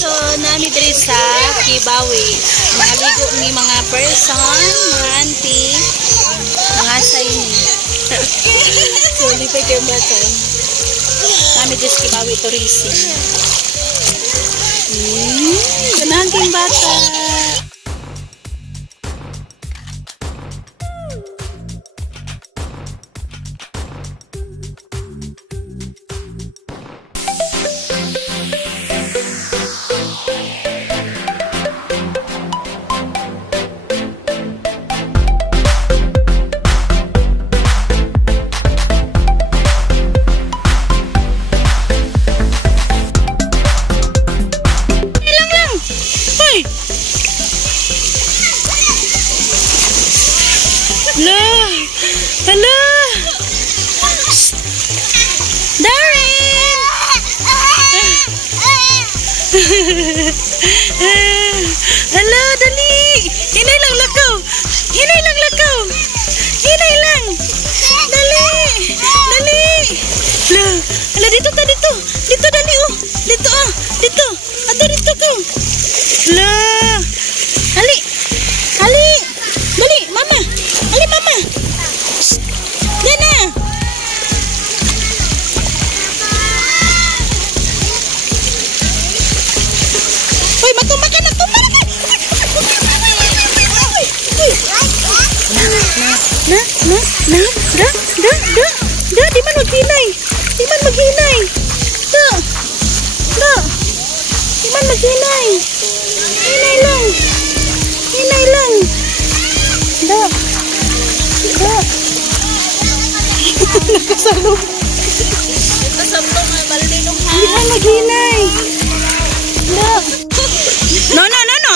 person nami diri sa Kibawi. Naligo ni mga person, mga auntie, mga saini. So, lipay kayong bata. Nami diri sa Kibawi tourism. Ganahan kayong bata. Hello! Darren! Hello, dali! Hinay lang lakaw! Hinay lang lakaw! Hinay lang! Dali! Dali! Hala, dito ta, dito! Dito, dali, oh! Dito, oh! Dito! Ato, dito ko! Hala! Hali! Hali! Dali, mama! Hali, mama! Dana! Uy, matumba ka na! Tumba ka! Da, di man maghinay! Di man maghinay! Da! Di man maghinay! Hinay lang! Hinay lang! Da! Nakasalong. Nakasalong ay malinong ha. Hindi ka maghinay. No.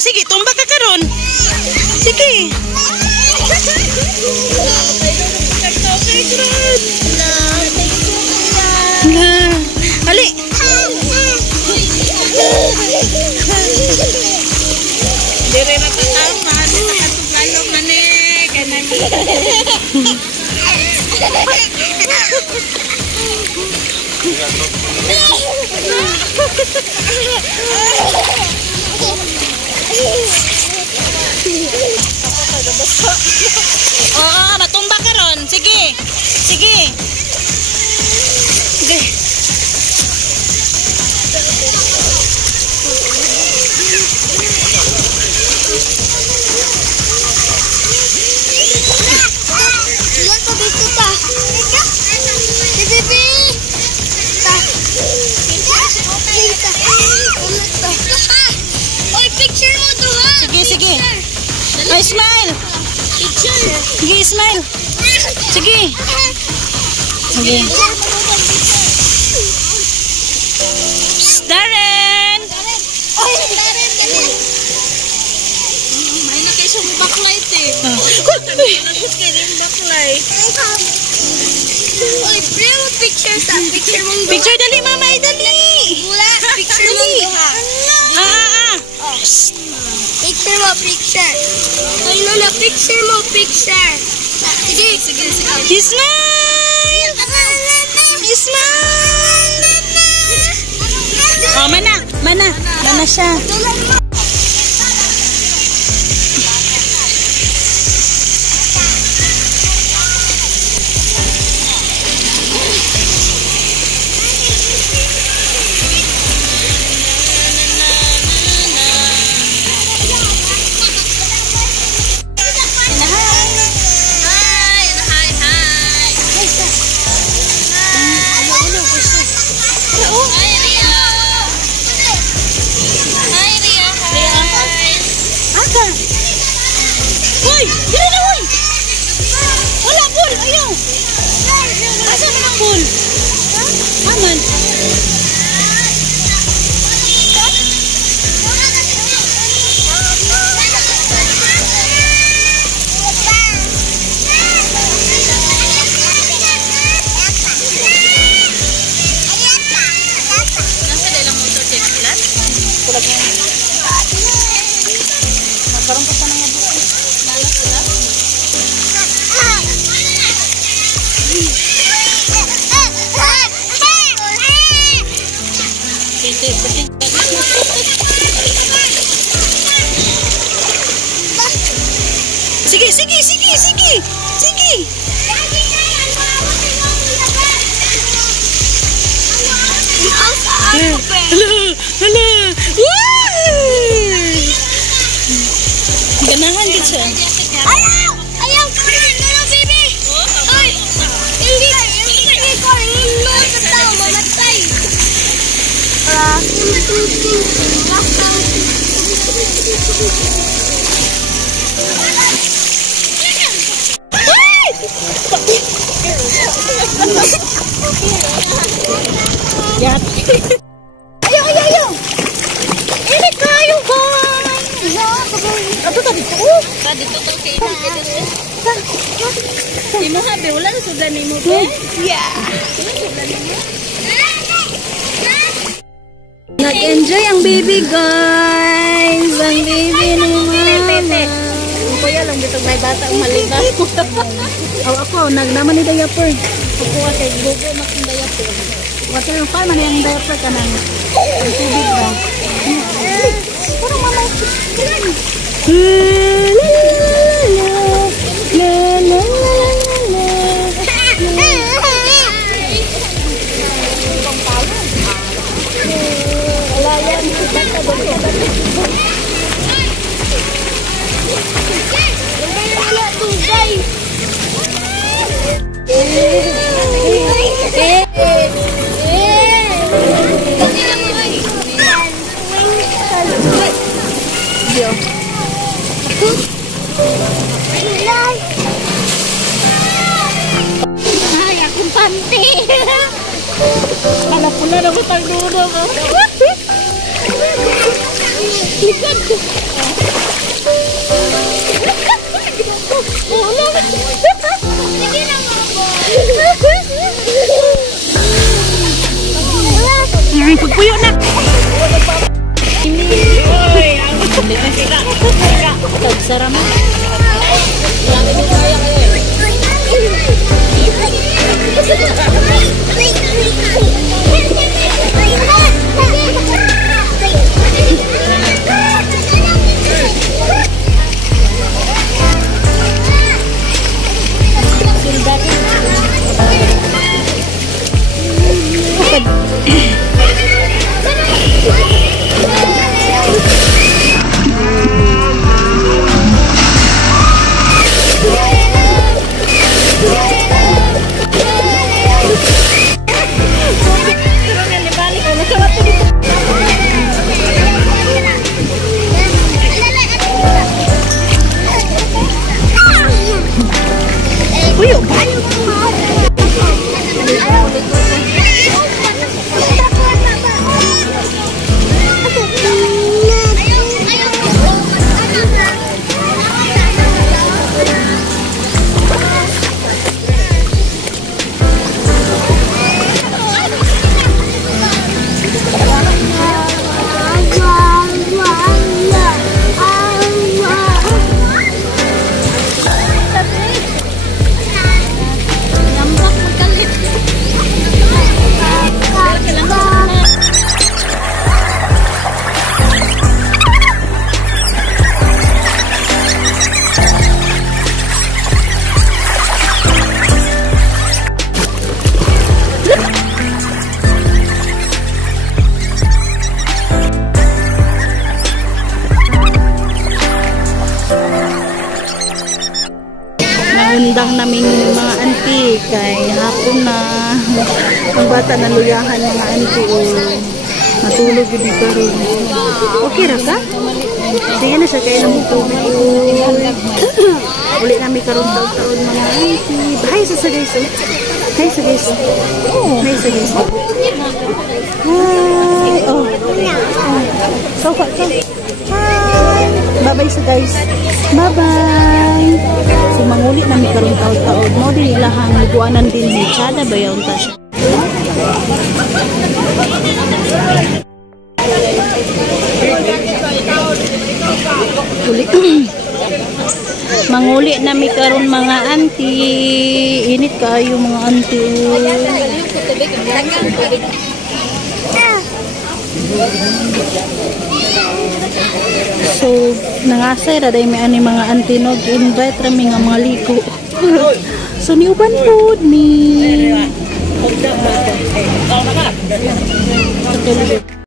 Sige, tumba ka karon. Sige. Ali. Dire na tatama. Dire na tugalong mani. Kanang. Oo, matumba ka ron. Sige. Sige. Sige. Sige. Ay, smile. Sige, smile. Sige. Sige. Psst, Darren. May na kayo sa backlight eh. Backlight. Oy, bro, picture sa picture mong duha. Picture dali, mama, dali. Wala, picture mong duha. Picture mo, picture. Ano na, picture mo, picture. Sige. Smile! Smile! Oh, mana siya. Hoy! Dili na, hoy! Wala, pool! Ayaw! Asa na ng pool? Aman. Nasa dalang motor sa iklan? Kulag mo. Nagkaroon pa sa mga buko. Nala sila? siya. Ayaw! Ayaw! No, baby! Ay! Hindi ko no sa tao, mamatay. Yat. Ayaw! Ini kayo ba? Ato tadi to. Tadi to kay na. Imo habe wala na sudan nimo be? Yeah. Nag-enjoy ang baby guys. Ang baby ni mama. Kuya lang bitong may bata ang maligas. Ako nagnaman ni diaper. Ako kay gogo making diaper. Water yung pa man yung diaper kanang ang tubig ba. Parang mama. Ay, akong panty. Ala pula na ko tagdudo ko. Likod ko. Sige na mo. Pagpuyo na. Tagsara mo. Naundang namin mga auntie kay hapon na ang bata na luyahan mga auntie o matulog yun karon. Okay ra ka? Sige na siya kaya nang tubig. Uli namin karon taon-taon mga auntie. Hi sa guys. Hi sa guys. Hi sa guys. Hi. Oh. So hi. Bye-bye sa guys. Bye-bye. So mangulit namin karon taon-taon mo din ilahang luguanan din ni Chada bayaw ta siya. Manguli na mi karon mga auntie. Init kayo mga auntie. So nangasay ra day may ani mga auntie no invite ra mi nga mga ligo. So ni uban pod ni